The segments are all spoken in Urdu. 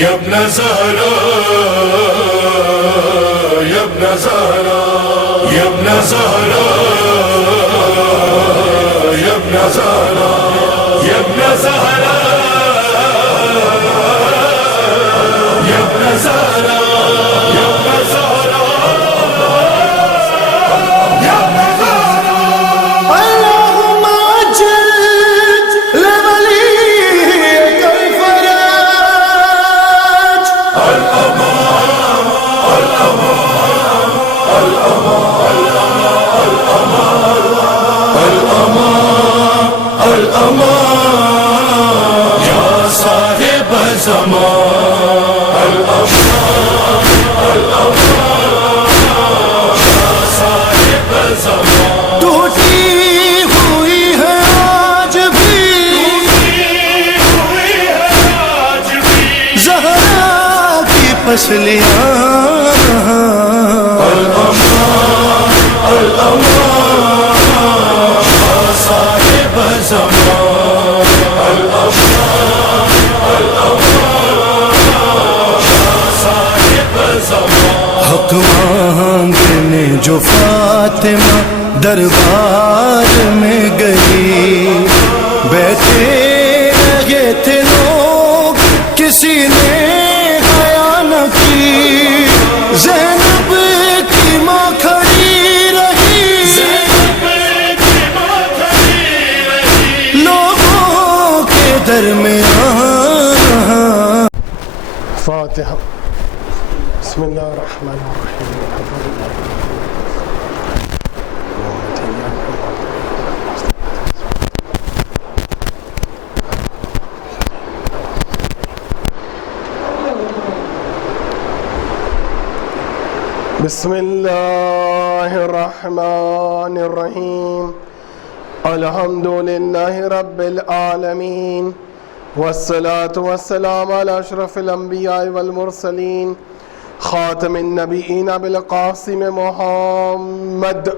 يا ابن زهراء يا ابن زهراء يا ابن زهراء يا ابن زهراء يا ابن زهراء يا ابن زهراء يا ابن زهراء يا ابن زهراء اللهم عجل لوليك الفرج الأمان الأمان الأمان الأمان الأمان يا صاحب الزمان الأمان الأمان يا صاحب الزمان ٹوٹی ہوئی ہے آج بھی زہرا کی پسلیاں الأمان الأمان يا صاحب الزمان الأمان الأمان يا صاحب الزمان حق مانگنے جو فاطمہ دربار میں گئی بیٹھے رہے تھے لوگ کسی نے حیا نہ کی زینب کی ماں کھڑی رہی لوگوں کے درمیان فاتحہ بسم اللہ الرحمن الرحیم بسم اللہ الرحمن الرحیم الحمد للہ رب العالمین والصلاة والسلام على اشرف الانبیاء والمرسلین خاتم النبیین بالقاسم محمد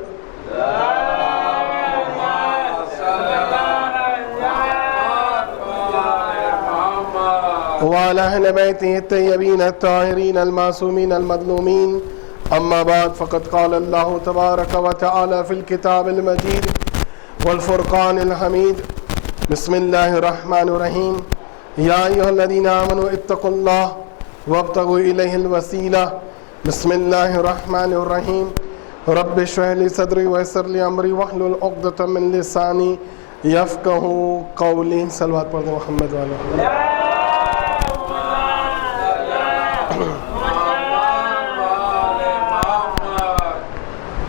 وعلى اہل بیتہ الطیبین الطاہرین المعصومین المظلومین اما بعد فقد قال اللہ تبارک و تعالی فی الکتاب المجید والفرقان الحمید بسم اللہ الرحمن الرحیم یا ایہا الذین آمنوا اتقوا اللہ وابتغوا الیہ الوسیلہ بسم اللہ الرحمن الرحیم رب اشرح لی صدری ویسر لی امری واحلل عقدۃ من لسانی یفقہوا قولی صلوات پڑھ دیں محمد وعلی محمد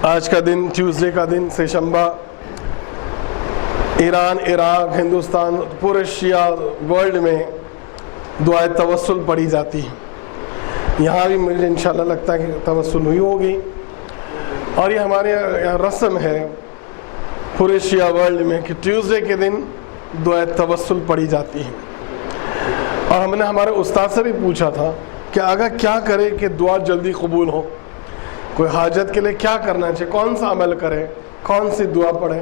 آج کا دن ٹیوزڈے کا دن سے شنبہ ایران عراق ہندوستان پورے شیعہ ورلڈ میں دعائے توسل پڑھی جاتی ہے یہاں بھی مجھے انشاءاللہ لگتا ہے کہ توسل ہوئی ہوگی اور یہ ہمارے یہاں رسم ہے پورے شیعہ ورلڈ میں کہ ٹیوزڈے کے دن دعائے توسل پڑھی جاتی ہے اور ہم نے ہمارے استاد سے بھی پوچھا تھا کہ آگا کیا کرے کہ دعا جلدی قبول ہو کوئی حاجت کے لیے کیا کرنا چاہیے کون سا عمل کرے کون سی دعا پڑھے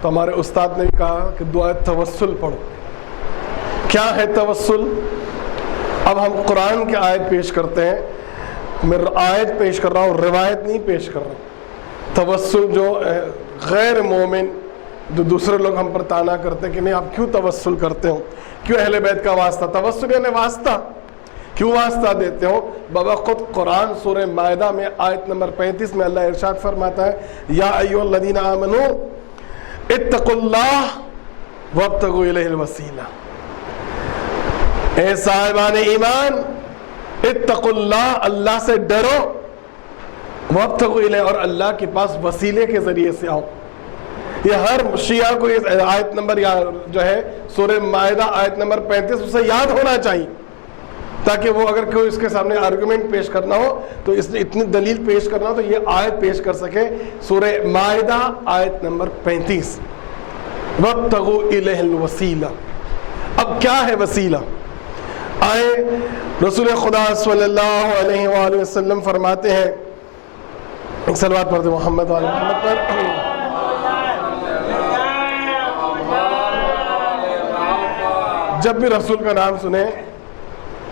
تو ہمارے استاد نے کہا کہ دعا توسل پڑھو کیا ہے توسل اب ہم قرآن کی آیت پیش کرتے ہیں میں آیت پیش کر رہا ہوں روایت نہیں پیش کر رہا ہوں توسل جو غیر مومن جو دوسرے لوگ ہم پر تانا کرتے ہیں کہ نہیں آپ کیوں توسل کرتے ہو کیوں اہل بیت کا واسطہ توسل یعنی واسطہ کیوں واسطہ دیتے ہو بابا خود قرآن سورہ مائدہ میں آیت نمبر 35 میں اللہ ارشاد فرماتا ہے یا ایھا الذین آمنوا اتقوا اللہ وابتغوا الیہ الوسیلہ اے صاحبان ایمان اتقوا اللہ اللہ سے ڈرو وابتغوا الیہ اور اللہ کے پاس وسیلے کے ذریعے سے آؤ یہ ہر شیعہ کو یہ آیت نمبر جو ہے سورہ مائدہ آیت نمبر 35 اسے یاد ہونا چاہیے تاکہ وہ اگر کوئی اس کے سامنے آرگومنٹ پیش کرنا ہو تو اس نے اتنی دلیل پیش کرنا ہو تو یہ آیت پیش کر سکے سورہ مائدہ آیت نمبر 35 وابتغوا الیہ الوسیلہ اب کیا ہے وسیلہ آئے رسول خدا صلی اللہ علیہ وآلہ وسلم فرماتے ہیں ایک صلوات پڑھ دیں محمد وعلی محمد پر جب بھی رسول کا نام سنیں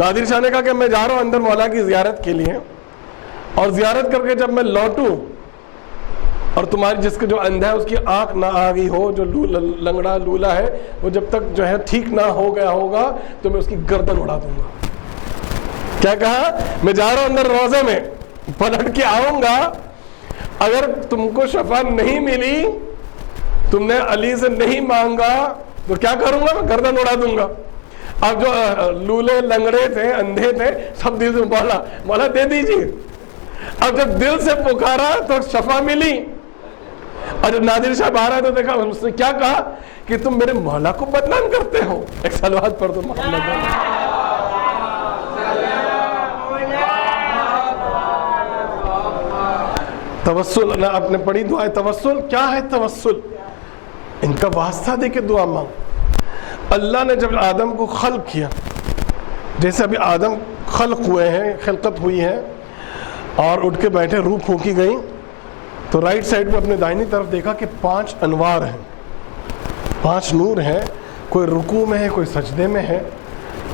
نادر شاہ نے کہا کہ میں جا رہا ہوں اندر مولا کی زیارت کے لیے، اور زیارت کر کے جب میں لوٹوں اور تمہاری جس کے جو اندھا ہے اس کی آنکھ نہ آ گئی ہو، جو لنگڑا لولا ہے وہ جب تک جو ہے ٹھیک نہ ہو گیا ہوگا تو میں اس کی گردن اڑا دوں گا۔ کیا کہا؟ میں جا رہا ہوں اندر روزے میں، پلٹ کے آؤں گا، اگر تم کو شفا نہیں ملی، تم نے علی سے نہیں مانگا، تو کیا کروں گا؟ میں گردن اڑا دوں گا۔ اب جو لولے لنگڑے تھے، اندھے تھے، سب دل سے مولا دے دیجیے۔ اب جب دل سے پکارا تو شفا ملی، اور جب نادر شاہ باہر آئے تو دیکھا اس نے کیا کہا کہ تم میرے مولا کو بدنام کرتے ہو۔ ایک صلوات پڑھ دو محمد۔ توسل، آپ نے پڑھی دعائے توسل۔ کیا ہے توسل؟ ان کا واسطہ دے کے دعا مانگ۔ اللہ نے جب آدم کو خلق کیا، جیسے ابھی آدم خلق ہوئے ہیں، خلقت ہوئی ہے اور اٹھ کے بیٹھے، روح پھونکی گئی، تو رائٹ سائڈ پہ اپنے دائنی طرف دیکھا کہ 5 انوار ہیں، 5 نور ہیں، کوئی رکوع میں ہے، کوئی سجدے میں ہے۔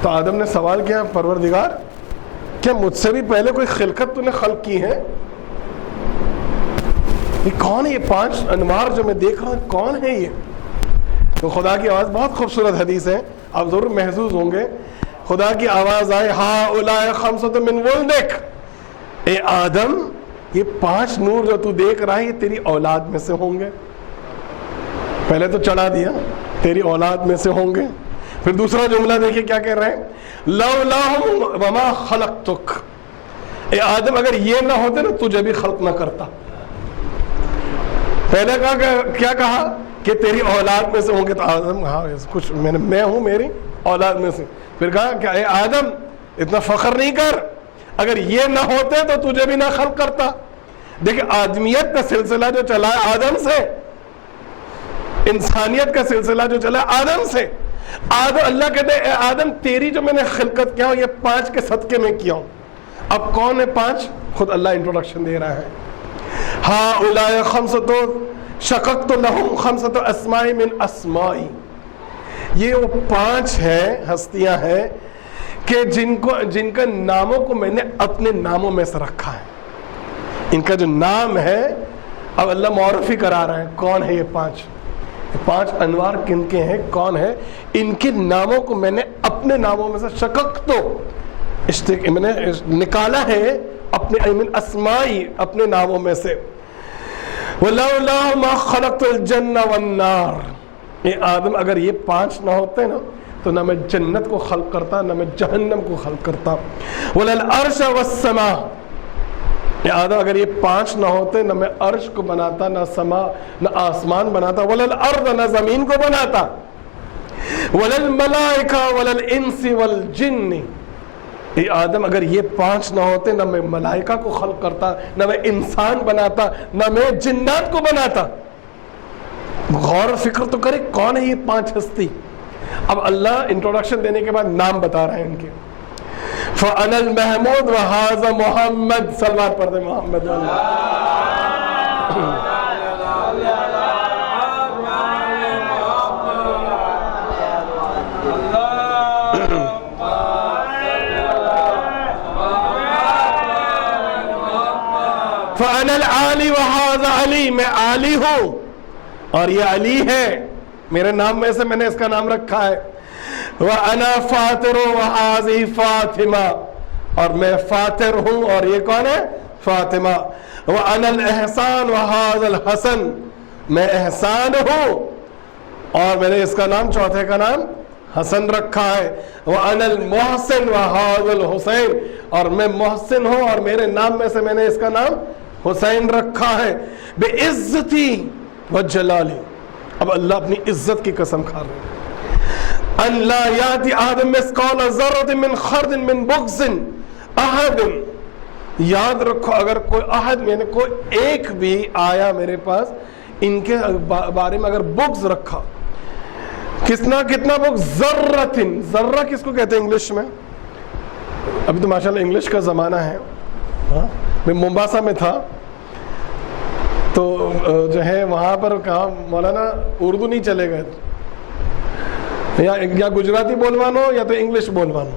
تو آدم نے سوال کیا، پروردگار کیا مجھ سے بھی پہلے کوئی خلقت تو نے خلق کی ہے؟ یہ کون ہے؟ یہ 5 انوار جو میں دیکھ رہا ہوں کون ہے یہ؟ تو خدا کی آواز، بہت خوبصورت حدیث ہے، آپ ضرور محظوظ ہوں گے۔ خدا کی آواز آئے، ہؤلاء خمسۃ من ولدک، اے آدم یہ 5 نور جو تو دیکھ رہا ہے یہ تیری اولاد میں سے ہوں گے۔ پہلے تو چڑھا دیا تیری اولاد میں سے ہوں گے، پھر دوسرا جملہ دیکھیے کیا کہہ رہے ہیں، لولاہم وما خلقتک، اے آدم اگر یہ نہ ہوتے نا تجھے بھی خلق نہ کرتا۔ پہلے کیا کہا کہ تیری اولاد میں سے ہوں گے، تو آدم ہاں کچھ میں ہوں میری اولاد میں سے۔ پھر کہا کہ اے آدم اتنا فخر نہیں کر، اگر یہ نہ ہوتے تو تجھے بھی نہ خلق کرتا۔ دیکھیں آدمیت کا سلسلہ جو چلا ہے آدم سے، انسانیت کا سلسلہ جو چلا ہے آدم سے۔ آدم، اللہ کہتے ہیں اے آدم تیری جو میں نے خلقت کیا ہوں یہ 5 کے صدقے میں کیا ہوں۔ اب کون ہے 5؟ خود اللہ انٹروڈکشن دے رہا ہے، ہؤلاء خمسۃ شققت لہم خمسۃ اسماء من اسمائی، یہ وہ 5 ہیں، ہستیاں ہیں کہ جن کا ناموں کو میں نے اپنے ناموں میں سے رکھا ہے۔ ان کا جو نام ہے اب اللہ معرفی کرا رہا ہے، کون ہے یہ 5 انوار کن کے ہیں، کون ہے؟ ان کے ناموں کو میں نے اپنے ناموں میں سے شققت، میں نے نکالا ہے اپنے من اسمائی، اپنے ناموں میں سے۔ ولولا ما خلقت الجنہ والنار، اے آدم اگر یہ 5 نہ ہوتے نا تو نہ میں جنت کو خلق کرتا، نہ میں جہنم کو خلق کرتا۔ وللعرش والسماء، اے آدم اگر یہ 5 نہ ہوتے نہ میں عرش کو بناتا، نہ سما، نہ آسمان بناتا، وللارض، نہ زمین کو بناتا، وللملائکہ وللانس والجن، اے آدم اگر یہ 5 نہ ہوتے نہ میں ملائکہ کو خلق کرتا، نہ میں انسان بناتا، نہ میں جنات کو بناتا۔ غور و فکر تو کرے کون ہے یہ 5 ہستی۔ اب اللہ انٹروڈکشن دینے کے بعد نام بتا رہے ہیں ان کے، فَأَنَا الْمَحْمُودُ وَهَذَا مُحَمَّد، صلوات پڑھ دیں محمد فَأَنَا الْعَالِي وَهَذَا عَلِي، میں عالی ہوں اور یہ علی ہے، میرے نام میں سے میں نے اس کا نام رکھا ہے۔ وَأَنَا فَاطِرُ وَهَذِهِ فَاطِمَةٌ، اور میں فاطر ہوں اور یہ کون ہے؟ فاطمہ۔ وَأَنَا الْإِحْسَانُ وَهَذَا الْحَسَنُ، میں احسان ہوں اور میں نے اس کا نام، چوتھے کا نام حسن رکھا ہے۔ وَأَنَا الْمُحْسِنُ وَهَذَا الْحُسَيْنُ، اور میں محسن ہوں اور میرے نام میں سے میں نے اس کا نام حسین رکھا ہے۔ بِعِزَّتِي وَجَلَالِي، اب اللہ اپنی عزت کی قسم کھا رہے ہیں، ان لا یاتی آدم مثقال ذرۃ من خردل من بغض احد، یاد رکھو اگر کوئی احد، یعنی کوئی ایک بھی آیا میرے پاس ان کے بارے میں اگر بغض رکھا، کتنا بغض، ذرۃ، ذرہ کس کو کہتے ہیں انگلش میں؟ ابھی تو ماشاءاللہ انگلش کا زمانہ ہے، میں مومباسا میں تھا تو جو ہے وہاں پر کہا مولانا اردو نہیں چلے گا، یا گجراتی بولوانو یا تو English بولوانو،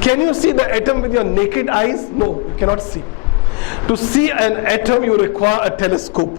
Can you see the atom with your naked eyes? No, you cannot see. To see an atom you require a telescope.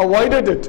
avoided it,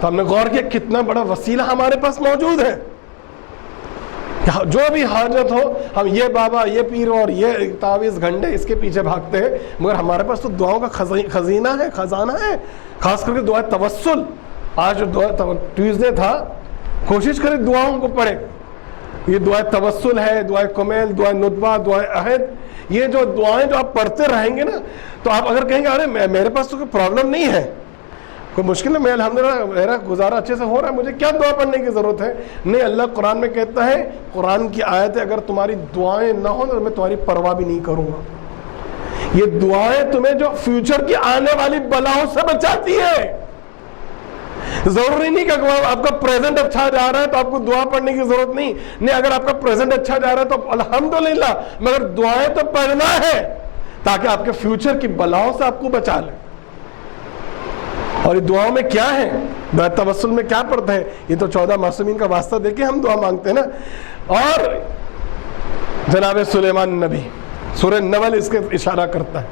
تو ہم نے غور کیا کتنا بڑا وسیلہ ہمارے پاس موجود ہے. جو بھی حاجت ہو ہم یہ بابا یہ پیر اور یہ تعویذ گھنٹے اس کے پیچھے بھاگتے ہیں, مگر ہمارے پاس تو دعاؤں کا خزینہ ہے, خزانہ ہے, خاص کر کے دعا توسل. آج جو دعا ٹیوزڈے تھا, کوشش کریں دعاؤں کو پڑھیں. یہ دعا توسل ہے, دعا کمیل, دعا ندبہ, دعا عہد, یہ جو دعائیں جو آپ پڑھتے رہیں گے نا, تو آپ اگر کہیں گے ارے میرے پاس تو کوئی پرابلم نہیں ہے, کوئی مشکل ہے, میں الحمدللہ میرا گزارا اچھے سے ہو رہا ہے, مجھے کیا دعا پڑھنے کی ضرورت ہے. نہیں, اللہ قرآن میں کہتا ہے, قرآن کی آیت ہے, اگر تمہاری دعائیں نہ ہوں تو میں تمہاری پرواہ بھی نہیں کروں گا. یہ دعائیں تمہیں جو فیوچر کی آنے والی بلاؤں سے بچاتی ہے. ضروری نہیں کہ آپ کا پریزنٹ اچھا جا رہا ہے تو آپ کو دعا پڑھنے کی ضرورت نہیں. اگر آپ کا پریزنٹ اچھا جا رہا ہے تو الحمدللہ, مگر دعائیں تو پڑھنا ہے تاکہ آپ کے فیوچر کی بلاؤں سے آپ کو بچا لیں. اور یہ دعاؤں میں کیا ہے, دعا توسل میں کیا پڑھتے ہیں, یہ تو 14 معصومین کا واسطہ دے کے ہم دعا مانگتے ہیں نا. اور جناب سلیمان نبی, سورہ نمل اس کے اشارہ کرتا ہے.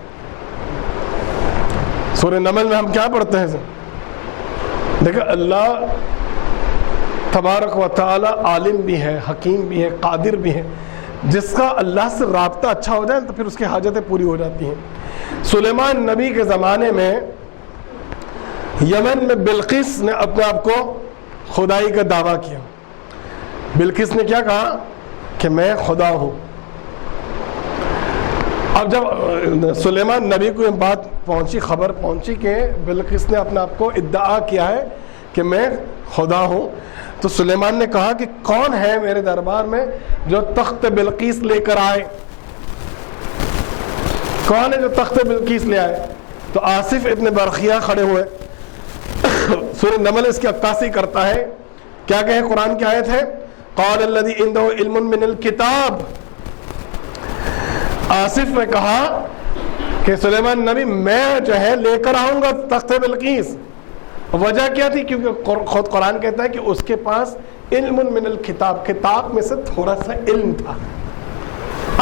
سورہ نمل میں ہم کیا پڑھتے ہیں؟ دیکھیں, اللہ تبارک و تعالی عالم بھی ہے, حکیم بھی ہے, قادر بھی ہے. جس کا اللہ سے رابطہ اچھا ہو جائے تو پھر اس کی حاجتیں پوری ہو جاتی ہیں. سلیمان نبی کے زمانے میں یمن میں بلقیس نے اپنے آپ کو خدائی کا دعویٰ کیا. بلقیس نے کیا کہا کہ میں خدا ہوں. اب جب سلیمان نبی کو یہ بات پہنچی, خبر پہنچی کہ بلقیس نے اپنے آپ کو ادعا کیا ہے کہ میں خدا ہوں, تو سلیمان نے کہا کہ کون ہے میرے دربار میں جو تخت بلقیس لے کر آئے, کون ہے جو تخت بلقیس لے آئے. تو آصف ابن برخیہ کھڑے ہوئے. سورہ نمل اس کی عکاسی کرتا ہے. کیا کہے قرآن کی آیت ہے, قال الذی عنده علم من الکتاب. آصف نے کہا کہ سلیمان نبی میں جو ہے لے کر آؤں گا تخت بلقیس. وجہ کیا تھی؟ کیونکہ خود قرآن کہتا ہے کہ اس کے پاس علم من الکتاب, کتاب میں سے تھوڑا سا علم تھا.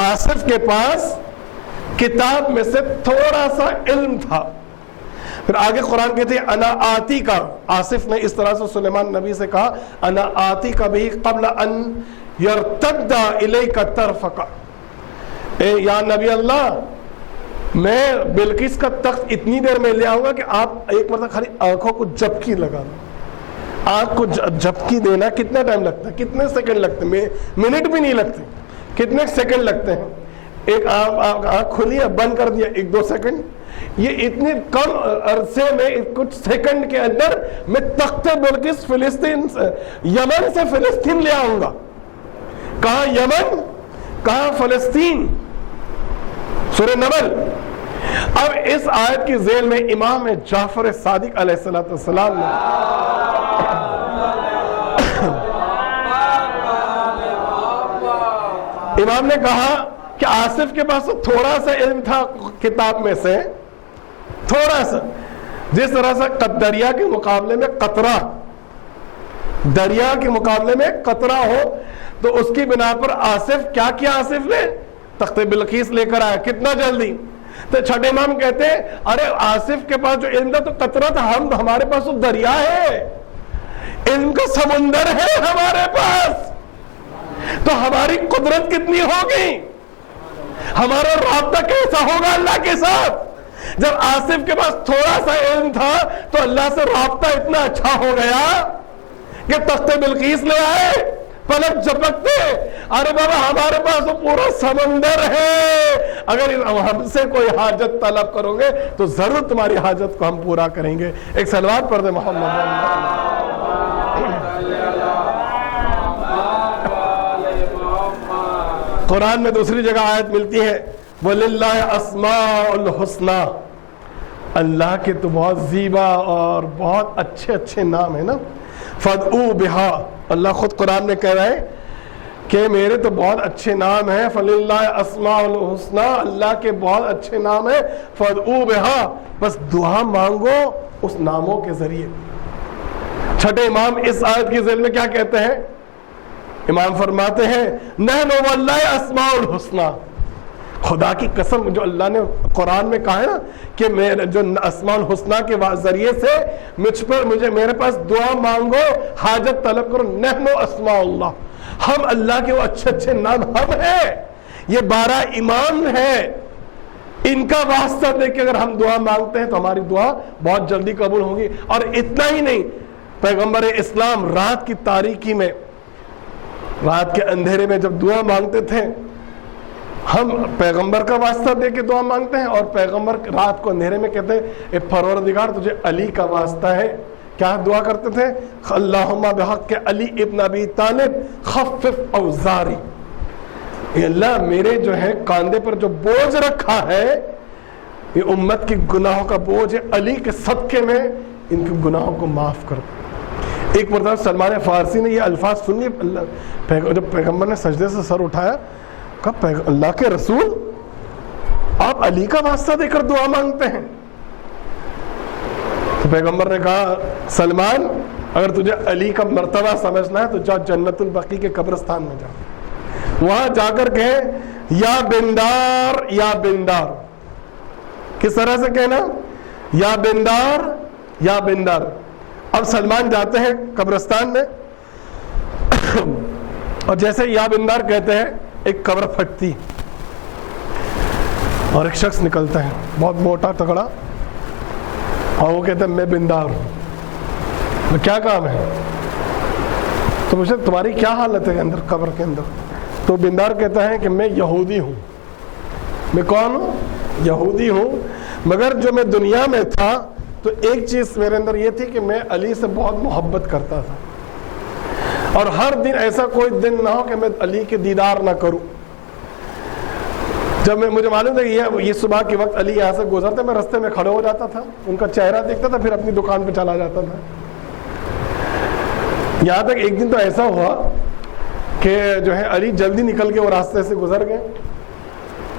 آصف کے پاس کتاب میں سے تھوڑا سا علم تھا. پھر آگے قرآن کہتے ہیں انا آتی کا. آصف نے اس طرح سے سلیمان نبی سے کہا انا آتی کا بھی قبل ان یرتد الیک طرفک. یا نبی اللہ, میں بلقیس کا تخت اتنی دیر میں لے آؤں گا کہ آپ ایک مرتبہ خالی آنکھوں کو جھپکی لگا دو. آنکھ کو جھپکی دینا کتنا ٹائم لگتا ہے, کتنے سیکنڈ لگتے ہیں؟ منٹ بھی نہیں لگتے, کتنے سیکنڈ لگتے ہیں. ایک آنکھ کھلی ہے, بند کر دیا, 1-2 سیکنڈ. یہ اتنے کم عرصے میں کچھ سیکنڈ کے اندر میں تخت بلقیس فلسطین یمن سے فلسطین لے آؤں گا. کہاں یمن, کہاں فلسطین. سورہ نمل. اب اس آیت کی ذیل میں امام جعفر صادق علیہ السلام نے امام نے کہا کہ آصف کے پاس تھوڑا سا علم تھا کتاب میں سے, تھوڑا سا. جس طرح سے دریا کے مقابلے میں قطرہ, دریا کے مقابلے میں قطرہ ہو, تو اس کی بنا پر آصف کیا کیا, آصف نے تخت بلقیس لے کر آیا. کتنا جلدی. تو چھٹے امام کہتے ہیں ارے آصف کے پاس جو علم تھا تو قطرہ تھا, ہمارے پاس تو دریا ہے, علم کا سمندر ہے ہمارے پاس. تو ہماری قدرت کتنی ہوگی, ہمارا رابطہ کیسا ہوگا اللہ کے ساتھ. جب آصف کے پاس تھوڑا سا علم تھا تو اللہ سے رابطہ اتنا اچھا ہو گیا کہ تخت بلقیس لے آئے, پلک جھپکتے, ارے بابا ہمارے پاس تو پورا سمندر ہے, اگر ہم سے کوئی حاجت طلب کرو گے تو ضرور تمہاری حاجت کو ہم پورا کریں گے. ایک صلوات پڑھ دیں محمد. قرآن میں دوسری جگہ آیت ملتی ہے وَلِلَّهِ أَسْمَاءُ الْحُسْنَى. اللہ کے تو بہت زیبا اور بہت اچھے اچھے نام ہیں نا. فَادْعُوا بِهَا, اللہ خود قرآن میں کہہ رہا ہے کہ میرے تو بہت اچھے نام ہیں. فَلِلَّهِ أَسْمَاءُ الْحُسْنَى, اللہ کے بہت اچھے نام ہیں. فَادْعُوا بِهَا, بس دعا مانگو اس ناموں کے ذریعے. چھٹے امام اس آیت کی ذیل میں کیا کہتے ہیں؟ امام فرماتے ہیں نحن واللہ اسماء الحسنى, خدا کی قسم جو اللہ نے قرآن میں کہا ہے نا کہ میرے جو اسماء الحسنہ کے ذریعے سے میرے پاس دعا مانگو، حاجت طلب کرو، نحن اسماء اللہ، ہم اللہ کے وہ اچھے اچھے نام ہم ہیں، یہ 12 ایمان ہے، ان کا واسطہ دے کے اگر ہم دعا مانگتے ہیں تو ہماری دعا بہت جلدی قبول ہوگی۔ اور اتنا ہی نہیں، پیغمبر اسلام رات کی تاریکی میں، رات کے اندھیرے میں جب دعا مانگتے تھے، ہم پیغمبر کا واسطہ دے کے دعا مانگتے ہیں، اور پیغمبر رات کو اندھیرے میں کہتے ہیں اے پروردگار تجھے علی کا واسطہ ہے، کیا دعا کرتے تھے؟ اللہم بحق علی ابن ابی طالب خفف اوزاری، اے اللہ میرے جو ہے کاندھے پر جو بوجھ رکھا ہے، یہ امت کی گناہوں کا بوجھ ہے، علی کے صدقے میں ان کے گناہوں کو معاف کر دو۔ ایک مرتبہ سلمان فارسی نے یہ الفاظ سن لیے، جب پیغمبر نے سجدے سے سر اٹھایا، کہا اللہ کے رسول آپ علی کا واسطہ دے کر دعا مانگتے ہیں؟ تو پیغمبر نے کہا سلمان اگر تجھے علی کا مرتبہ سمجھنا ہے تو جا جنت البقیع کے قبرستان میں جا، وہاں جا کر کہیں یا بندار یا بندار، کس طرح سے کہنا؟ یا بندار یا بندار۔ اب سلمان جاتے ہیں قبرستان میں اور جیسے یا بندار کہتے ہیں ایک قبر پھٹتی اور ایک شخص نکلتا ہے بہت موٹا تگڑا، اور وہ کہتا ہے میں بندار ہوں۔ کیا کام ہے؟ تو مجھے تمہاری کیا حالت ہے اندر قبر کے اندر؟ تو بندار کہتا ہے کہ میں یہودی ہوں۔ میں کون ہوں؟ یہودی ہوں، مگر جو میں دنیا میں تھا تو ایک چیز میرے اندر یہ تھی کہ میں علی سے بہت محبت کرتا تھا، اور ہر دن ایسا کوئی دن نہ ہو کہ میں علی کے دیدار نہ کروں۔ جب مجھے معلوم تھا کہ یہ صبح کے وقت علی یہاں سے گزرتے، میں رستے میں کھڑے ہو جاتا تھا، ان کا چہرہ دیکھتا تھا، پھر اپنی دکان پہ چلا جاتا تھا۔ یہاں تک ایک دن تو ایسا ہوا کہ جو ہے علی جلدی نکل کے وہ راستے سے گزر گئے،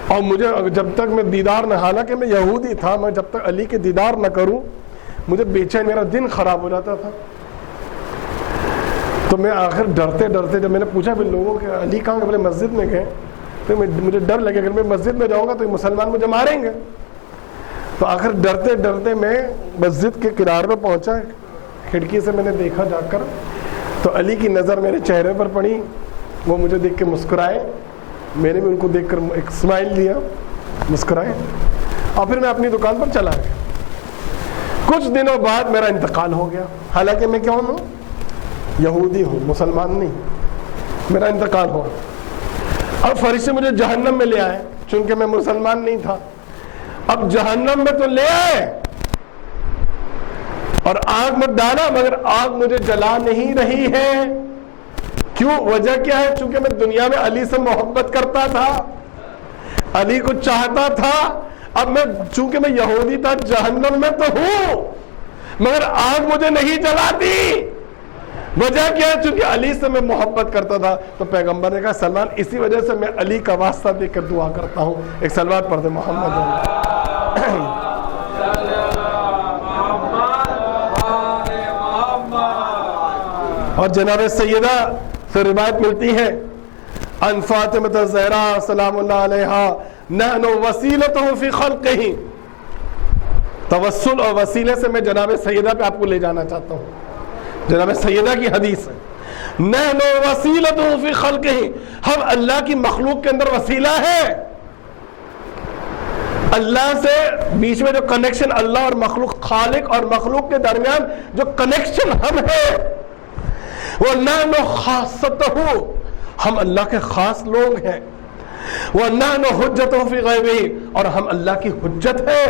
اور مجھے جب تک میں دیدار نہ، حالانکہ میں یہودی تھا، میں جب تک علی کے دیدار نہ کروں مجھے بے چین، میرا دن خراب ہو جاتا تھا۔ تو میں آخر ڈرتے ڈرتے جب میں نے پوچھا پھر لوگوں کہ علی کہاں گئے؟ بولے مسجد میں گئے۔ تو مجھے ڈر لگے اگر میں مسجد میں جاؤں گا تو مسلمان مجھے ماریں گے۔ تو آخر ڈرتے ڈرتے میں مسجد کے کنارے پہ پہنچا، کھڑکی سے میں نے دیکھا جا کر تو علی کی نظر میرے چہرے پر پڑی، وہ مجھے دیکھ کے مسکرائے، میں نے بھی ان کو دیکھ کر ایک اسمائل دیا، مسکرائے، اور پھر میں اپنی دکان پر چلا گیا۔ کچھ دنوں بعد میرا انتقال ہو گیا، حالانکہ میں کون ہوں؟ یہودی ہوں، مسلمان نہیں، میرا انتقال ہوا۔ اب فرشتے مجھے جہنم میں لے آئے، چونکہ میں مسلمان نہیں تھا۔ اب جہنم میں تو لے آئے اور آگ میں ڈالا، مگر آگ مجھے جلا نہیں رہی ہے۔ کیوں؟ وجہ کیا ہے؟ چونکہ میں دنیا میں علی سے محبت کرتا تھا، علی کو چاہتا تھا۔ اب میں چونکہ میں یہودی تھا، جہنم میں تو ہوں، مگر آگ مجھے نہیں جلاتی۔ وجہ کیا ہے؟ چونکہ علی سے میں محبت کرتا تھا۔ تو پیغمبر نے کہا سلمان اسی وجہ سے میں علی کا واسطہ دے کر دعا کرتا ہوں۔ ایک صلوات پڑھ دے محمد۔ اور جناب سیدہ سے روایت ملتی ہے ان فاطمہ الزہرا سلام اللہ علیہا نحن وسیلتہ فی خلقہ۔ توسل اور وسیلے سے میں جناب سیدہ پہ آپ کو لے جانا چاہتا ہوں۔ جناب سیدہ کی حدیث ہے نحن وسیلتہ فی خلقہ، ہم اللہ کی مخلوق کے اندر وسیلہ ہے۔ اللہ سے بیچ میں جو کنیکشن اللہ اور مخلوق، خالق اور مخلوق کے درمیان جو کنیکشن ہم ہے، وَنَحْنُ خَاصَّتُهُ، ہم اللہ کے خاص لوگ ہیں۔ وَنَحْنُ حُجَّتُهُ فِي غَيْبِهِ، اور ہم اللہ کی حجت ہے۔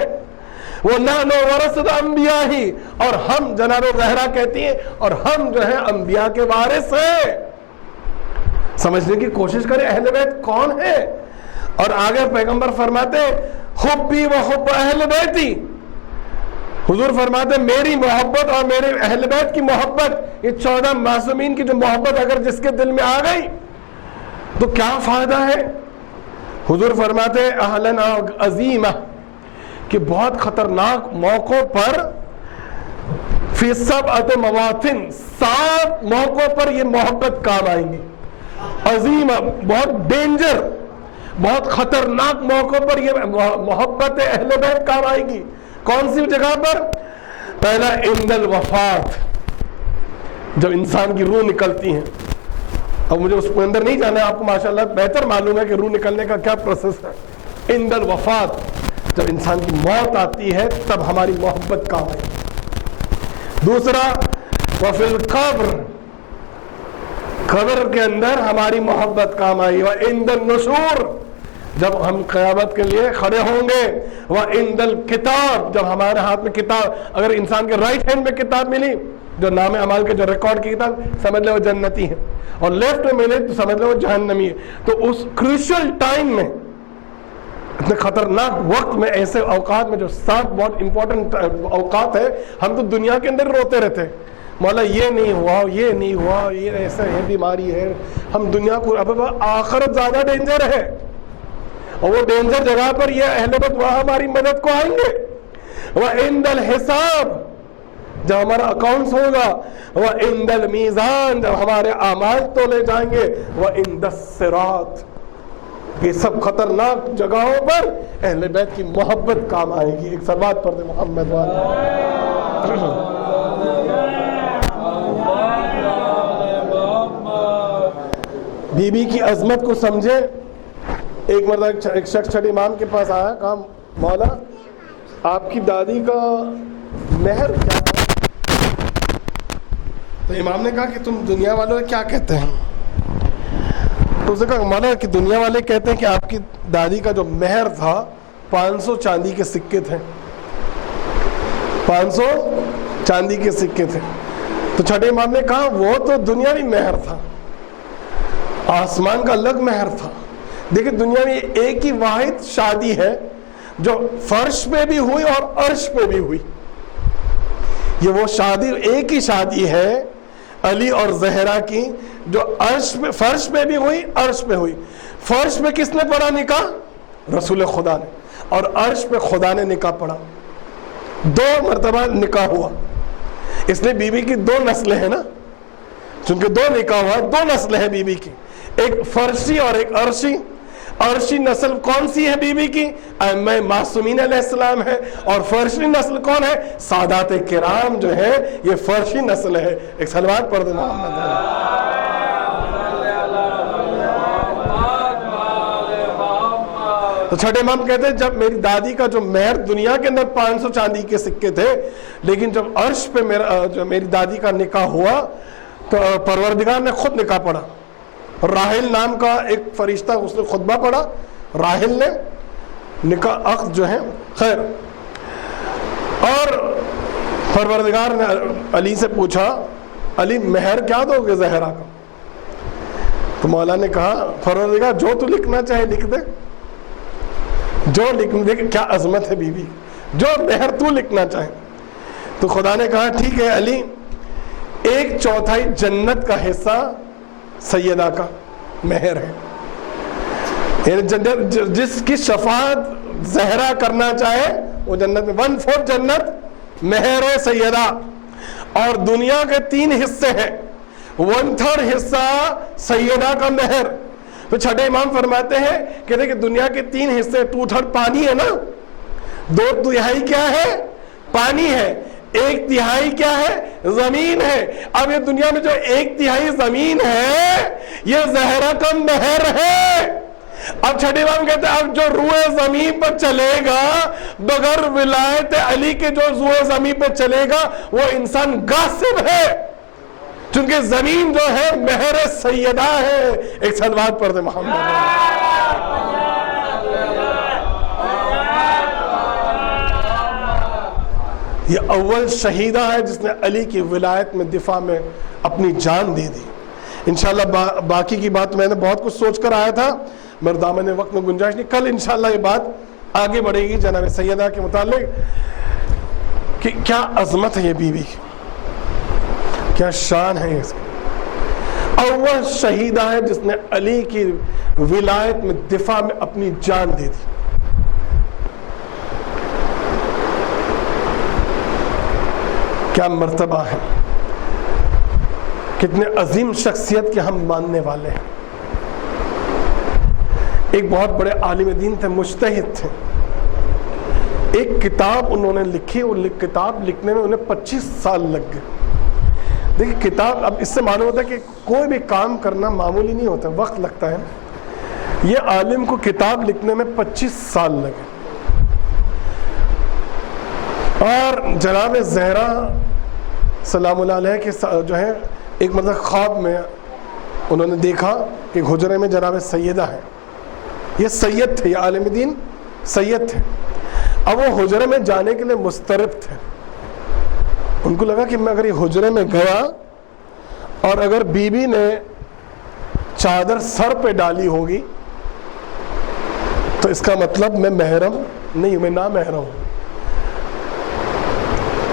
وَنَحْنُ وَرَثَةُ أَنْبِيَائِهِ، اور ہم جناب زہرا کہتی ہیں اور ہم جو ہے انبیاء کے وارث ہیں۔ سمجھنے کی کوشش کریں اہل بیت کون ہے۔ اور آگے پیغمبر فرماتے حبی و حب اہل بیتی، حضور فرماتے میری محبت اور میرے اہل بیت کی محبت، یہ 14 معصومین کی جو محبت اگر جس کے دل میں آ گئی تو کیا فائدہ ہے۔ حضور فرماتے اہلن عظیمہ، کہ بہت خطرناک موقعوں پر فی سبعۃ مواطن، 7 موقعوں پر یہ محبت کام آئیں گی۔ عظیمہ بہت ڈینجر، بہت خطرناک موقع پر یہ محبت اہل بیت کام آئے گی. کون سی جگہ پر؟ پہلا عند الوفات، جب انسان کی روح نکلتی ہے. اب مجھے اس کے اندر نہیں جانا ہے، آپ کو ماشاءاللہ بہتر معلوم ہے کہ روح نکلنے کا کیا پروسیس ہے. عند الوفات، جب انسان کی موت آتی ہے تب ہماری محبت کام آئے. دوسرا وفی القبر، قبر کے اندر ہماری محبت کام آئی. وعند النشور، جب ہم قیامت کے لیے کھڑے ہوں گے. وعند الکتاب، جب ہمارے ہاتھ میں کتاب، اگر انسان کے رائٹ ہینڈ میں کتاب ملی جو نام اعمال کے جو ریکارڈ کی کتاب، سمجھ لے وہ جنتی ہے، اور لیفٹ میں ملے تو سمجھ لے وہ جہنمی ہے. تو اس کروشل ٹائم میں، اتنے خطرناک وقت میں، ایسے اوقات میں جو 7 بہت امپورٹنٹ اوقات ہے، ہم تو دنیا کے اندر روتے رہتے، مولا یہ نہیں ہوا، یہ نہیں ہوا، یہ ایسا ہے، بیماری ہے. ہم دنیا کو، اب آخرت زیادہ ڈینجر ہے، اور وہ ڈینجر جگہ پر یہ اہل بیت وہاں ہماری مدد کو آئیں گے. وعند الحساب، جب ہمارا اکاؤنٹس ہوگا. وعند المیزان، جب ہمارے اعمال تولے جائیں گے. وعند الصراط، یہ سب خطرناک جگہوں پر اہل بیت کی محبت کام آئے گی. ایک صلوات پڑھ دیں محمد والا. بی بی کی عظمت کو سمجھے. ایک مرتبہ ایک شخص چھٹے امام کے پاس آیا، کہا مولا آپ کی دادی کا مہر کیا تھا؟ تو امام نے کہا کہ تم دنیا والوں کیا کہتے ہیں؟ تو اس نے کہا مولا کہ دنیا والے کہتے ہیں کہ آپ کی دادی کا جو مہر تھا 500 چاندی کے سکے تھے. 500 چاندی کے سکے تھے. تو چھٹے امام نے کہا وہ تو دنیاوی مہر تھا، آسمان کا الگ مہر تھا. دیکھیں دنیا میں ایک ہی واحد شادی ہے جو فرش پہ بھی ہوئی اور عرش پہ بھی ہوئی. یہ وہ شادی، ایک ہی شادی ہے علی اور زہرا کی، جو عرش پہ، فرش پہ بھی ہوئی، عرش پہ ہوئی. فرش پہ کس نے پڑھا نکاح؟ رسول خدا نے. اور عرش پہ خدا نے نکاح پڑھا. 2 مرتبہ نکاح ہوا. اس لیے بی بی کی 2 نسلیں ہیں نا، چونکہ 2 نکاح ہوا، 2 نسلیں ہیں بی بی کی، ایک فرشی اور ایک عرشی. عرشی نسل کون سی ہے بی بی کی؟ ائمہ معصومین علیہ السلام ہے. اور فرشی نسل کون ہے؟ سادات کرام جو ہے، یہ فرشی نسل ہے. ایک صلوات پڑھ دینا. تو چھٹے امام کہتے ہیں جب میری دادی کا جو مہر دنیا کے اندر 500 چاندی کے سکے تھے، لیکن جب عرش پہ جو میری دادی کا نکاح ہوا تو پروردگار نے خود نکاح پڑھا. راحل نام کا ایک فرشتہ، اس نے خطبہ پڑھا، راحل نے نکاح عقد جو ہے. خیر، اور پروردگار نے علی سے پوچھا علی مہر کیا دو گے زہرا کا؟ تو مولا نے کہا پروردگار جو تو لکھنا چاہے لکھ دے، جو لکھنا دے. کیا عظمت ہے بی بی، جو مہر تو لکھنا چاہے. تو خدا نے کہا ٹھیک ہے علی، 1/4 جنت کا حصہ سیدہ کا مہر ہے. یعنی جس کی شفاعت زہرا کرنا چاہے وہ جنت میں 1/4 جنت مہر ہے سیدہ. اور دنیا کے 3 حصے ہیں، 1/3 حصہ سیدہ کا مہر. تو چھٹے امام فرماتے ہیں کہ دیکھیں دنیا کے 3 حصے، 2/3 پانی ہے نا، 2/3 کیا ہے؟ پانی ہے. 1/3 کیا ہے؟ زمین ہے. اب یہ دنیا میں جو 1/3 زمین ہے یہ زہرا کا مہر ہے. اب چھٹے امام کہتے ہیں اب جو روئے زمین پر چلے گا بغیر ولایت علی کے، جو روئے زمین پر چلے گا وہ انسان غاصب ہے، چونکہ زمین جو ہے مہر سیدہ ہے. ایک صلوات پڑھ دے محمد. یہ اول شہیدہ ہے جس نے علی کی ولایت میں دفاع میں اپنی جان دے دی. انشاءاللہ باقی کی بات میں نے بہت کچھ سوچ کر آیا تھا، میرے دامن وقت میں گنجائش نہیں. کل انشاءاللہ یہ بات آگے بڑھے گی جناب سیدہ کے متعلق کہ کیا عظمت ہے یہ بیوی کی، کیا شان ہے اس کی. اول شہیدہ ہے جس نے علی کی ولایت میں دفاع میں اپنی جان دے دی. کیا مرتبہ ہے، کتنے عظیم شخصیت کے ہم ماننے والے ہیں. ایک بہت بڑے عالم دین تھے، مجتہد تھے. ایک کتاب انہوں نے لکھی، وہ کتاب لکھنے میں انہیں 25 سال لگ گئے. دیکھیں کتاب، اب اس سے معلوم ہوتا ہے کہ کوئی بھی کام کرنا معمولی نہیں ہوتا، وقت لگتا ہے. یہ عالم کو کتاب لکھنے میں 25 سال لگے. اور جناب زہرا سلام اللہ علیہ کے جو ہے ایک مطلب خواب میں انہوں نے دیکھا کہ حجرے میں جناب سیدہ ہے. یہ سید تھے، یہ عالم دین سید تھے. اب وہ حجرے میں جانے کے لیے مسترب تھے. ان کو لگا کہ میں اگر یہ حجرے میں گیا اور اگر بی بی نے چادر سر پہ ڈالی ہوگی تو اس کا مطلب میں محرم نہیں، میں نامحرم ہوں.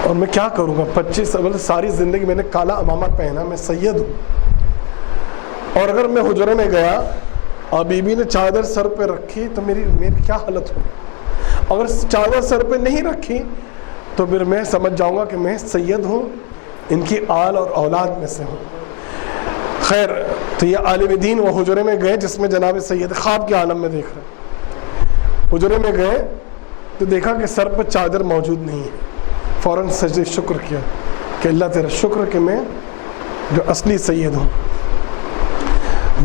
اور میں کیا کروں گا؟ 25 سال ساری زندگی میں نے کالا امامہ پہنا، میں سید ہوں. اور اگر میں حجرے میں گیا اور بی بی نے چادر سر پہ رکھی تو میری کیا حالت ہوگی؟ اگر چادر سر پہ نہیں رکھی تو پھر میں سمجھ جاؤں گا کہ میں سید ہوں، ان کی آل اور اولاد میں سے ہوں. خیر، تو یہ عالم دین وہ حجرے میں گئے جس میں جناب سید خواب کے عالم میں دیکھ رہے. حجرے میں گئے تو دیکھا کہ سر پہ چادر موجود نہیں ہے. فوراً سجدہ شکر کیا کہ اللہ تیرا شکر کہ میں جو اصلی سید ہوں.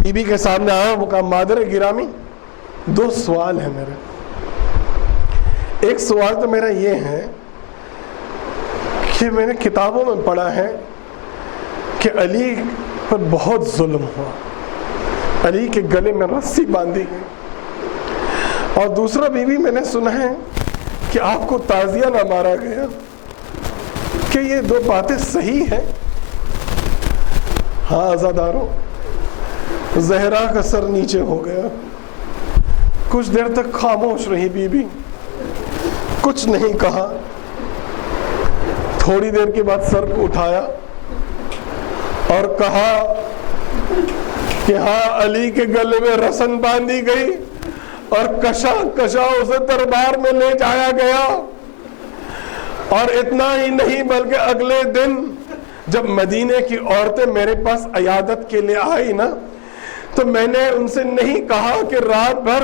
بی بی کے سامنے آیا، وہ کہا مادر گرامی 2 سوال ہیں میرے. ایک سوال تو میرا یہ ہے کہ میں نے کتابوں میں پڑھا ہے کہ علی پر بہت ظلم ہوا، علی کے گلے میں رسی باندھی گئی. اور دوسرا بی بی میں نے سنا ہے کہ آپ کو تعزیہ نہ مارا گیا. کہ یہ 2 باتیں صحیح ہیں؟ ہاں عزادارو، زہرا کا سر نیچے ہو گیا. کچھ دیر تک خاموش رہی بی بی، کچھ نہیں کہا. تھوڑی دیر کے بعد سر کو اٹھایا اور کہا کہ ہاں علی کے گلے میں رسن باندھی گئی اور کشا اسے دربار میں لے جایا گیا. اور اتنا ہی نہیں بلکہ اگلے دن جب مدینے کی عورتیں میرے پاس عیادت کے لیے آئی نا، تو میں نے ان سے نہیں کہا کہ رات بھر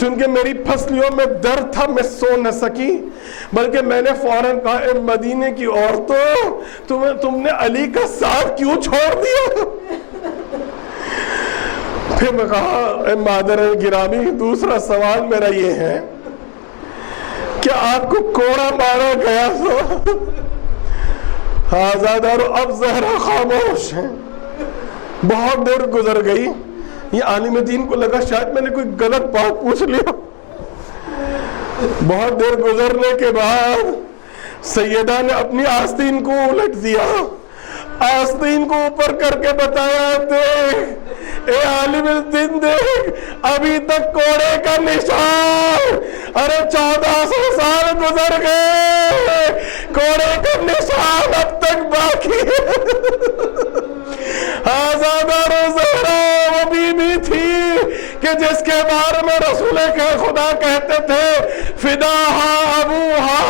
چونکہ میری پھسلیوں میں درد تھا میں سو نہ سکی، بلکہ میں نے فوراً کہا اے مدینے کی عورتوں، تم نے علی کا ساتھ کیوں چھوڑ دیا؟ پھر میں کہا اے مادر گرامی، دوسرا سوال میرا یہ ہے کہ آپ کو کوڑا مارا گیا تو آزادارو. اب زہرا خاموش ہیں. بہت دیر گزر گئی. یہ عالم دین کو لگا شاید میں نے کوئی غلط بات پوچھ لیا. بہت دیر گزرنے کے بعد سیدہ نے اپنی آستین کو الٹ دیا، آستین کو اوپر کر کے بتایا دیکھ اے عالم دین، دیکھ ابھی تک کوڑے کا نشان، ارے 1400 سال گزر گئے، کوڑے کا نشان اب تک باقی ہے. آزادارو زہرا وہ بیوی تھی کہ جس کے بارے میں رسول خدا کہتے تھے فداہا ابوہا،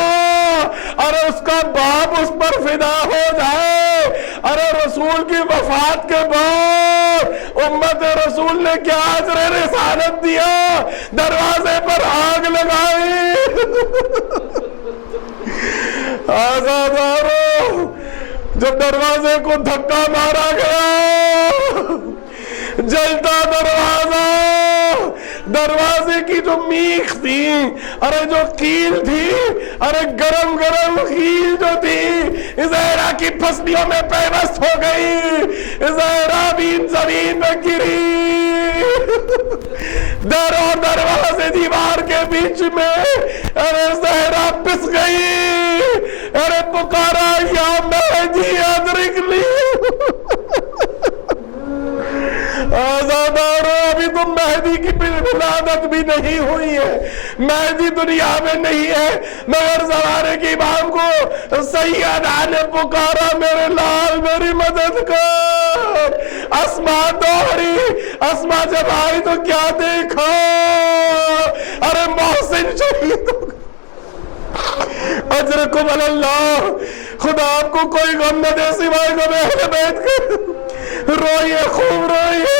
ارے اس کا باپ اس پر فدا ہو جائے. ارے رسول کی وفات کے بعد امت رسول نے کیا اجر رسالت دیا، دروازے پر آگ لگائی. آزادارو جب دروازے کو دھکا مارا گیا، جلتا دروازے کی جو میخ تھی، ارے جو کیل تھی، ارے گرم کیل جو تھی زہرا کی پھسلیوں میں پیوست ہو گئی. زہرا بھی زمین میں گری. در اور دروازے دیوار کے بیچ میں ارے زہرا پس گئی. ارے پکارا یا مہدی ادرکنی. آزادارو ابھی تو مہدی کی ولادت بھی نہیں ہوئی ہے، مہدی دنیا میں نہیں ہے، مگر زمانے کے امام کو سیدہ نے پکارا میرے لال میری مدد کر. اسما دوڑی، اسما جب آئی تو کیا دیکھا، ارے محسن شہید ہو گئے. اجرکم اللہ، خدا آپ کو کوئی غم نہ دے سوائے غم اہل بیت کے. روئیے، خوب روئیے.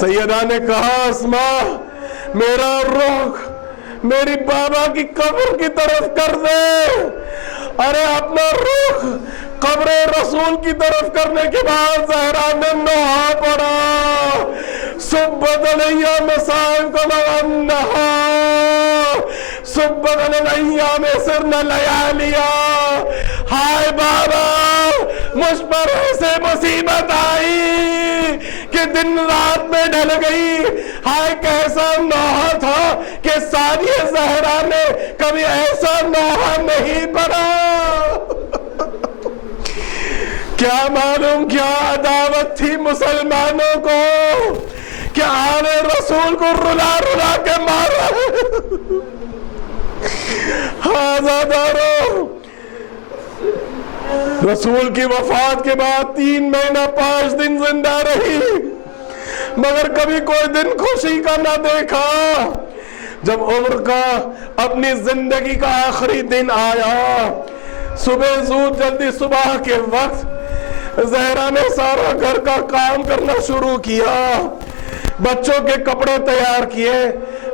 سیدہ نے کہا اسما میرا رخ میری بابا کی قبر کی طرف کر دے. ارے اپنا رخ قبر رسول کی طرف کرنے کے بعد زہرا نے نوحہ پڑھا. صبت علیہ مساکن والنہا صبت علیہ مسرن لیالیا. ہائے بابا مجھ پر ایسے مصیبت آئی کہ دن رات میں ڈھل گئی. ہائے کیسا نوحہ تھا کہ ثانیہ زہرا نے کبھی ایسا نوحہ نہیں پڑھا. کیا معلوم کیا عداوت تھی مسلمانوں کو کہ آل رسول کو رلا رلا کے مارا. آزادارو رسول کی وفات کے بعد 3 مہینہ 5 دن زندہ رہی مگر کبھی کوئی دن خوشی کا نہ دیکھا. جب عمر کا اپنی زندگی کا آخری دن آیا صبح زود جلدی صبح کے وقت زہرا نے سارا گھر کا کام کرنا شروع کیا. بچوں کے کپڑے تیار کیے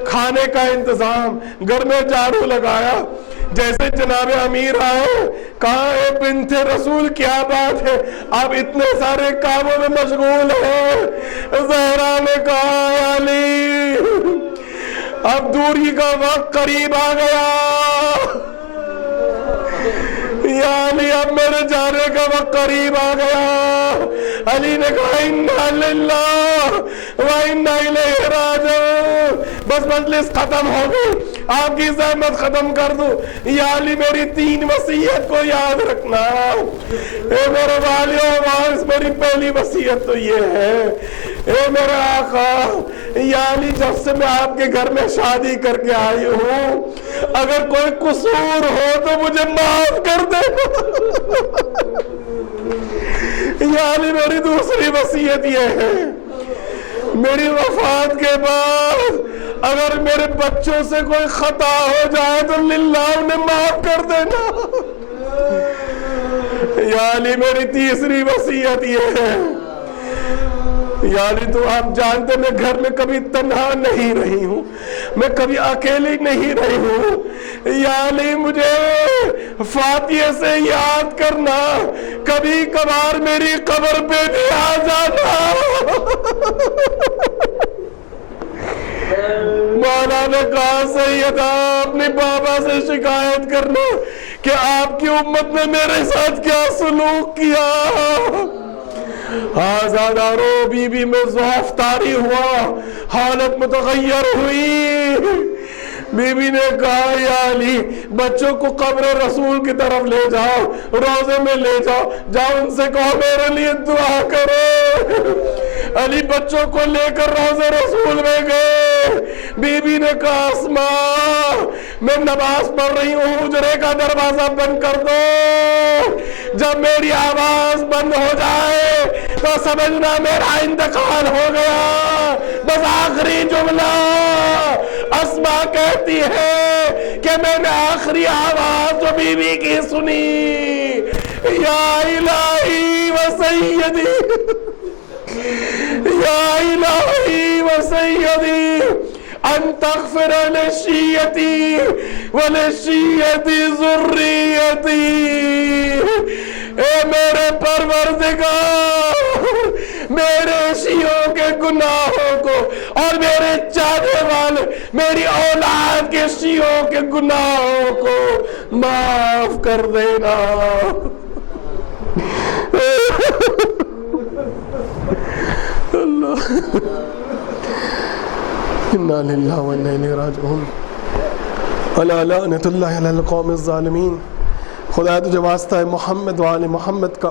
کھانے کا انتظام گھر میں جھاڑو لگایا. جیسے جناب امیر آئے کہا اے بنت رسول کیا بات ہے آپ اتنے سارے کاموں میں مشغول ہیں. زہرا نے کہا علی اب دوری کا وقت قریب آ گیا. یا علی اب میرے جانے کا وقت قریب آ گیا. علی نے کہا انا للہ و انا الیہ راجعون. بس مجلس ختم ہو گئی آپ کی زحمت ختم کر دوں. یا علی میری 3 وصیت کو یاد رکھنا. اے میرے والی و وارث میری پہلی وصیت تو یہ ہے اے میرے آقا یا علی جب سے میں آپ کے گھر میں شادی کر کے آئی ہوں اگر کوئی قصور ہو تو مجھے معاف کر دے. یا علی میری دوسری وصیت یہ ہے میری وفات کے بعد اگر میرے بچوں سے کوئی خطا ہو جائے تو للہ انہیں معاف کر دینا. یا علی میری تیسری وصیت یہ ہے یا علی تو آپ جانتے میں گھر میں کبھی تنہا نہیں رہی ہوں میں کبھی اکیلی نہیں رہی ہوں. یا علی مجھے فاتحہ سے یاد کرنا کبھی کبھار میری قبر پہ بھی آ جانا. مولا نے کہا سیدہ اپنے بابا سے شکایت کرنا کہ آپ کی امت نے میرے ساتھ کیا سلوک کیا. آزادارو بی بی میں ضعف طاری ہوا حالت متغیر ہوئی. بی بی نے کہا یا علی بچوں کو قبر رسول کی طرف لے جاؤ روزے میں لے جاؤ جاؤ ان سے کہو میرے لیے دعا کرو. علی بچوں کو لے کر روزے رسول میں گئے. بی بی نے کہا اسما میں نماز پڑھ رہی ہوں حجرے کا دروازہ بند کر دو. جب میری آواز بند ہو جائے تو سمجھنا میرا انتقال ہو گیا. بس آخری جملہ اسما کہتی ہے کہ میں نے آخری آواز جو بی بی کی سنی یا الہی و سیدی یا الہی و سیدی ان تغفر لشیتی ولشیتی ذریتی. اے میرے پروردگار میرے شیعوں کے گناہوں کو اور میرے چاہنے والے میری اولاد کے شیعوں کے گناہوں کو معاف کر دینا. اللہ انا للہ و انا الیہ راجعون. الا لعنۃ اللہ علی القوم الظالمین. خدا تجھے واسطہ ہے محمد و آل محمد کا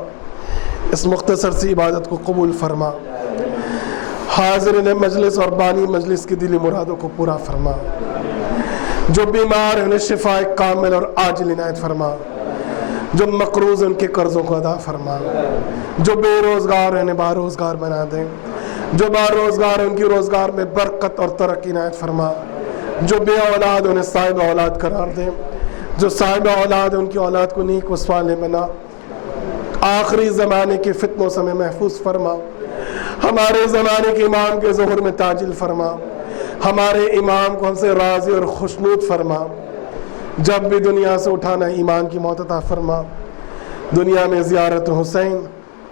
اس مختصر سی عبادت کو قبول فرما. حاضرین مجلس اور بانی مجلس کی دلی مرادوں کو پورا فرما. جو بیمار ہیں انہیں شفاء کامل اور عاجل عنایت فرما. جو مقروض ان کے قرضوں کو ادا فرما. جو بے روزگار ہیں انہیں باروزگار بنا دیں. جو باروزگار ہیں ان کی روزگار میں برکت اور ترقی عنایت فرما. جو بے اولاد انہیں صاحب اولاد قرار دیں. جو صاحب اولاد ہیں ان کی اولاد کو نیک و صالح بنا. آخری زمانے کے فتنوں سے ہمیں محفوظ فرما. ہمارے زمانے کے امام کے ظہر میں تاجل فرما، ہمارے امام کو ہم سے راضی اور خوشنود فرما، جب بھی دنیا سے اٹھانا ایمان کی موت عطا فرما، دنیا میں زیارت حسین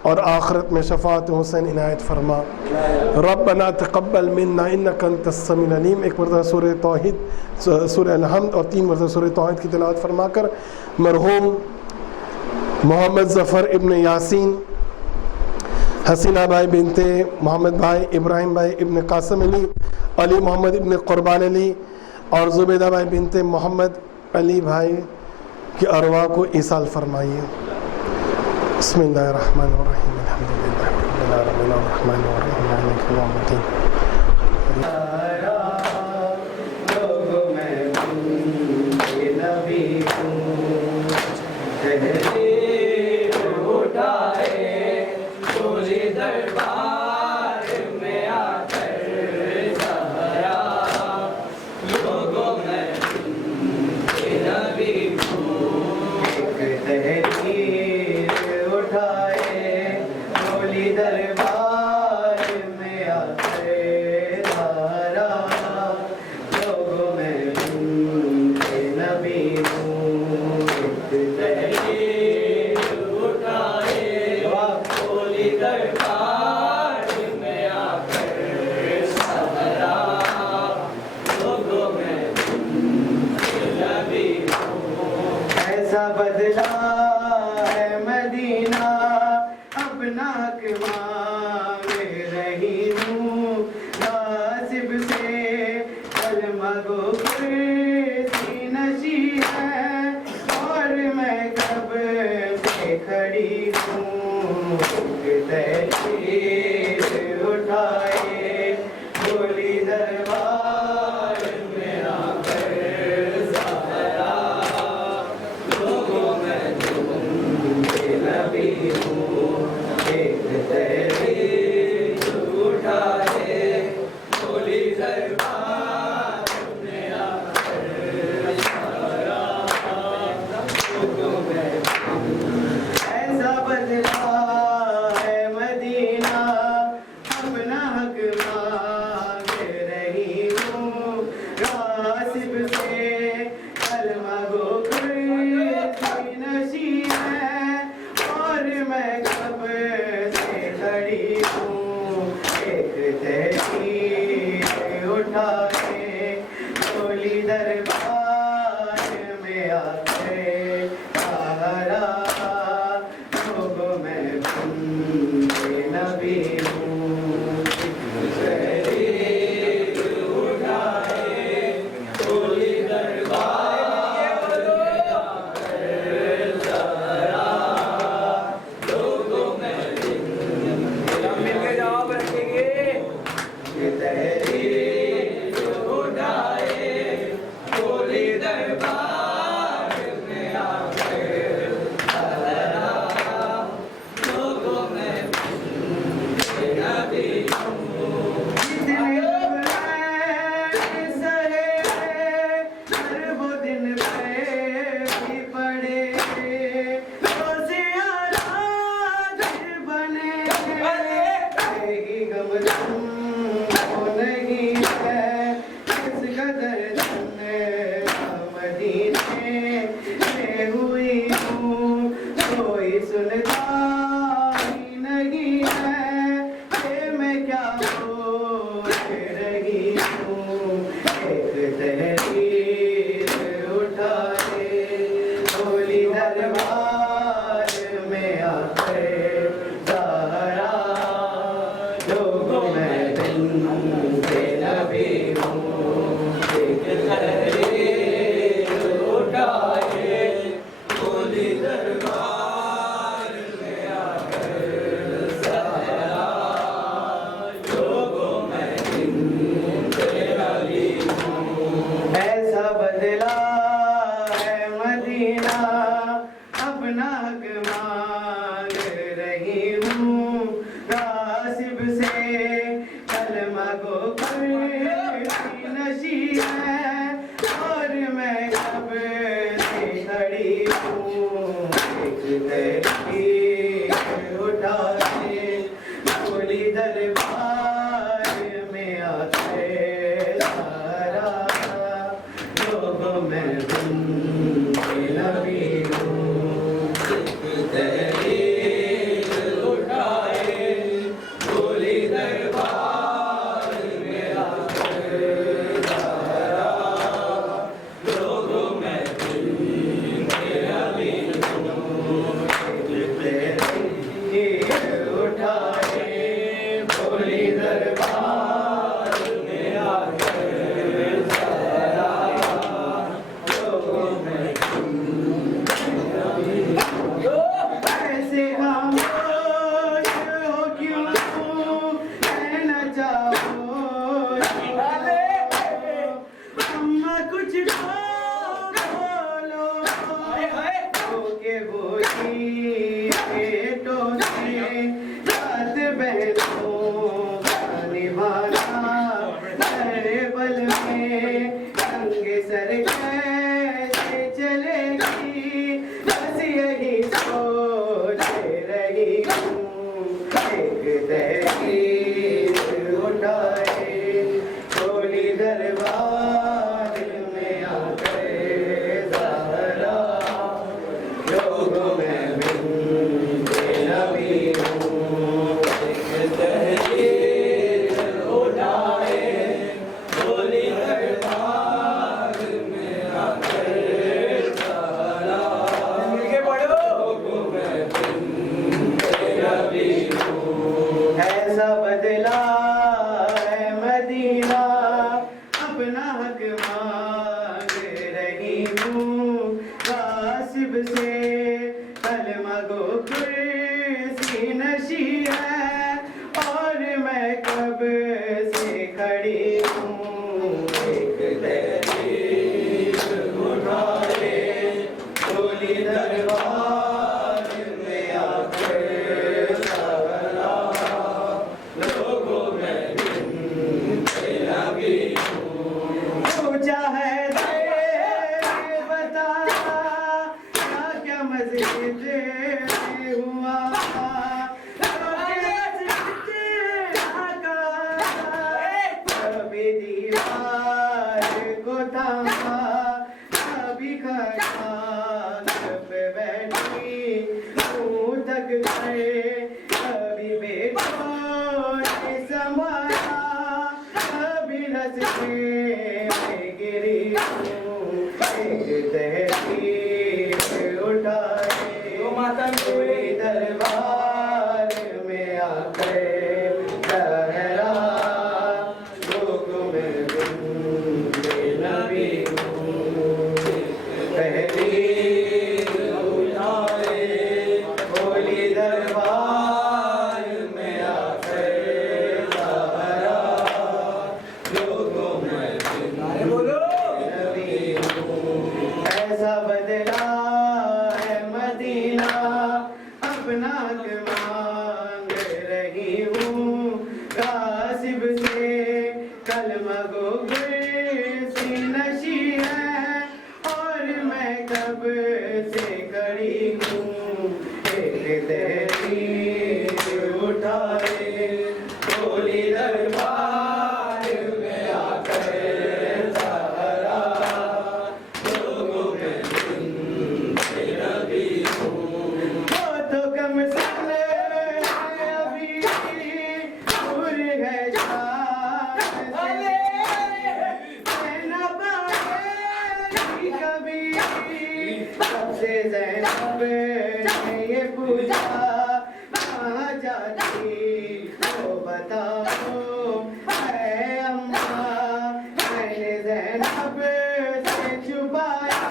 اور آخرت میں شفاعت حسین عنایت فرما۔ ربنا تقبل منا انک انت السمیع العلیم، ایک مرتبہ سورہ توحید، سورہ الحمد اور 3 مرتبہ سورہ توحید کی تلاوت فرما کر مرحوم محمد ظفر ابن یاسین، حسینہ بھائی بنت محمد بھائی، ابراہیم بھائی ابن قاسم علی، علی محمد ابن قربان علی اور زبیدہ بھائی بنت محمد علی بھائی کی ارواح کو ایصال فرمائیے۔ بسم اللہ الرحمن الرحیم، الحمدللہ رب العالمین الرحمن الرحیم مالک یوم الدین۔ دربار میں آ کے سارا لوگوں میں بن کے نبی ہوں تحریر اٹھائے بولی دربار میں آ کے سارا لوگوں میں بن کے نبی ہوں تحریر اٹھائے بولی دربار میں آ کے سارا لوگوں میں ایسے خاموش ہو کیوں کہنا چاہو اما کچھ بولو کہ بولی پیٹوں سے ساتھ بہنوں کا نبھانا ہر پل میں رنگ سر کیسے چلے گی بس یہی سوچ رہی ہوں ایک تحریر اٹھائے بولی دربار میں آ کر زہرا لوگوں میں بن کے نبی ہوں ایک تحریر اٹھائے بولی دربار میں آ کر زہرا لوگوں میں بن کے نبی ہوں ایسا بدلا ہے مدینہ اپنا حق مانگ رہی ہوں غاصب سے کلمہ گو کرسی نشی ہے اور میں کب سے کھڑی ہوں ایک تحریر اٹھائے بولی دربار میں آ کر سارا لوگوں میں بن کے نبی ہوں پوچھا ہے بتا کیا کیا مسجد میں ہوا کبھی دیوار کو تھاما کبھی کھڑا پہ بیٹھی منہ تک گئے کبھی بیٹوں نے سنبھالا کبھی رستے میں گری ہوں ایک تحریر اٹھائے بولی دربار میں آ کر زہرا لوگوں میں بن کے نبی ہوں تحریر اٹھائے بولی دربار میں آ کر زہرا لوگوں میں بن کے نبی ہوں ایسا بدلا ہے مدینہ اپنا حق مانگ رہی ہوں غاصب سے کلمہ گو کرسی نشی ہے اور میں کب سے کھڑی ہوں ایک تحریر اٹھائے بولی دربار میں آ کر زہرا لوگوں میں بن کے نبی ہوں وہ تو کم سن ابھی دور ہے جان سے نہ پائے کبھی سب سے زینب نے یہ پوچھا کہاں جاتی وہ بتاؤ اے اماں میں نے زینب سے چھپایا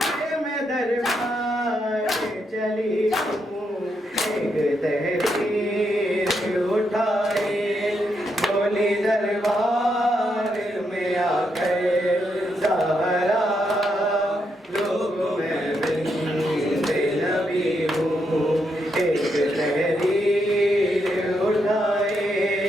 کہ میں دربار چلی ہوں ایک تحریر اٹھائے بولی دربار میں آ کر زہرا لوگوں میں بن کے نبی ہوں ایک تحریر اٹھائے